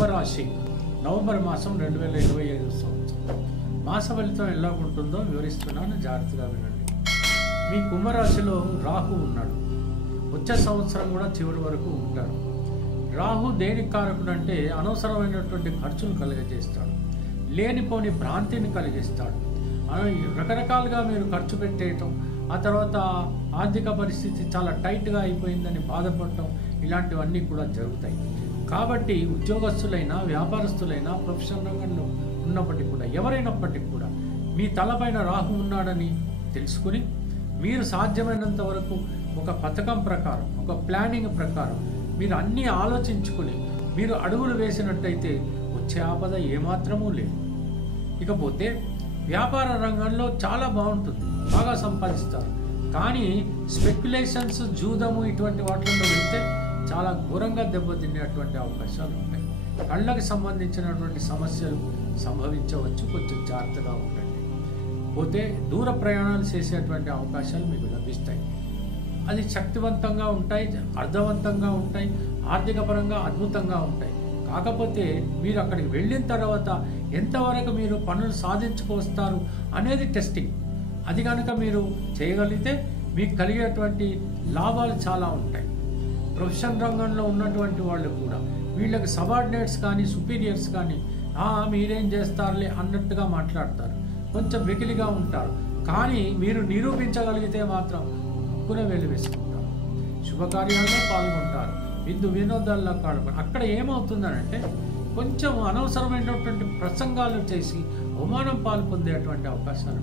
కుంభరాశి నవంబర్ మాసం 2025 సంవత్సరం మాస ఫలితం ఎలా ఉంటుందో వివరిస్తున్నాను, జాగ్రత్తగా వినండి. మీ కుంభరాశిలో రాహు ఉన్నాడు. వచ్చే సంవత్సరం కూడా చివరి వరకు ఉంటాడు. రాహు దేనికి కారకుడు అంటే అనవసరమైనటువంటి ఖర్చులు కలిగజేస్తాడు, లేనిపోని భ్రాంతిని కలిగిస్తాడు. రకరకాలుగా మీరు ఖర్చు పెట్టేయటం, ఆ తర్వాత ఆర్థిక పరిస్థితి చాలా టైట్గా అయిపోయిందని బాధపడటం, ఇలాంటివన్నీ కూడా జరుగుతాయి. కాబట్టి ఉద్యోగస్తులైనా వ్యాపారస్తులైనా ప్రొఫెషనల్ రంగంలో ఉన్నప్పటికీ కూడా ఎవరైనప్పటికీ కూడా మీ తలపైన రాహు ఉన్నాడని తెలుసుకుని మీరు సాధ్యమైనంత వరకు ఒక పథకం ప్రకారం, ఒక ప్లానింగ్ ప్రకారం మీరు అన్నీ ఆలోచించుకుని మీరు అడుగులు వేసినట్టయితే వచ్చే ఆపద ఏమాత్రమూ లేదు. ఇకపోతే వ్యాపార రంగంలో చాలా బాగుంటుంది, బాగా సంపాదిస్తారు. కానీ స్పెక్యులేషన్స్, జూదము ఇటువంటి వాటిల్లో వెళ్తే చాలా ఘోరంగా దెబ్బతినేటువంటి అవకాశాలు ఉంటాయి. కళ్ళకి సంబంధించినటువంటి సమస్యలు సంభవించవచ్చు, కొంచెం జాగ్రత్తగా ఉండండి. పోతే దూర ప్రయాణాలు చేసేటువంటి అవకాశాలు మీకు లభిస్తాయి. అది శక్తివంతంగా ఉంటాయి, అర్థవంతంగా ఉంటాయి, ఆర్థిక పరంగా అద్భుతంగా ఉంటాయి. కాకపోతే మీరు అక్కడికి వెళ్ళిన తర్వాత ఎంతవరకు మీరు పనులు సాధించుకొస్తారు అనేది టెస్టింగ్. అది కనుక మీరు చేయగలిగితే మీకు కలిగేటువంటి లాభాలు చాలా ఉంటాయి. ప్రొఫెషన్ రంగంలో ఉన్నటువంటి వాళ్ళు కూడా వీళ్ళకి సబార్డినేట్స్ కానీ సుపీరియర్స్ కానీ మీరేం చేస్తారులే అన్నట్టుగా మాట్లాడతారు, కొంచెం వెకిలిగా ఉంటారు. కానీ మీరు నిరూపించగలిగితే మాత్రం ముక్కున వేలు వేసుకుంటారు, శుభకార్యాల్లో పాల్గొంటారు, విందు వినోదాల్లో కాడుకుంటారు. అక్కడ ఏమవుతుందనంటే కొంచెం అనవసరమైనటువంటి ప్రసంగాలు చేసి అవమానం పాల్పొందేటువంటి అవకాశాలు.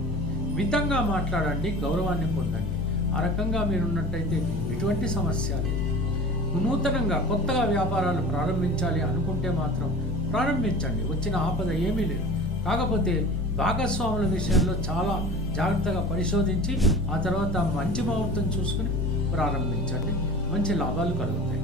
మితంగా మాట్లాడండి, గౌరవాన్ని పొందండి. ఆ రకంగా మీరు ఉన్నట్టయితే ఎటువంటి సమస్య లేదు. నూతనంగా కొత్తగా వ్యాపారాలు ప్రారంభించాలి అనుకుంటే మాత్రం ప్రారంభించండి, వచ్చిన ఆపద ఏమీ లేదు. కాకపోతే భాగస్వాముల విషయంలో చాలా జాగ్రత్తగా పరిశోధించి ఆ తర్వాత మంచి ముహూర్తం చూసుకుని ప్రారంభించండి, మంచి లాభాలు కలుగుతాయి.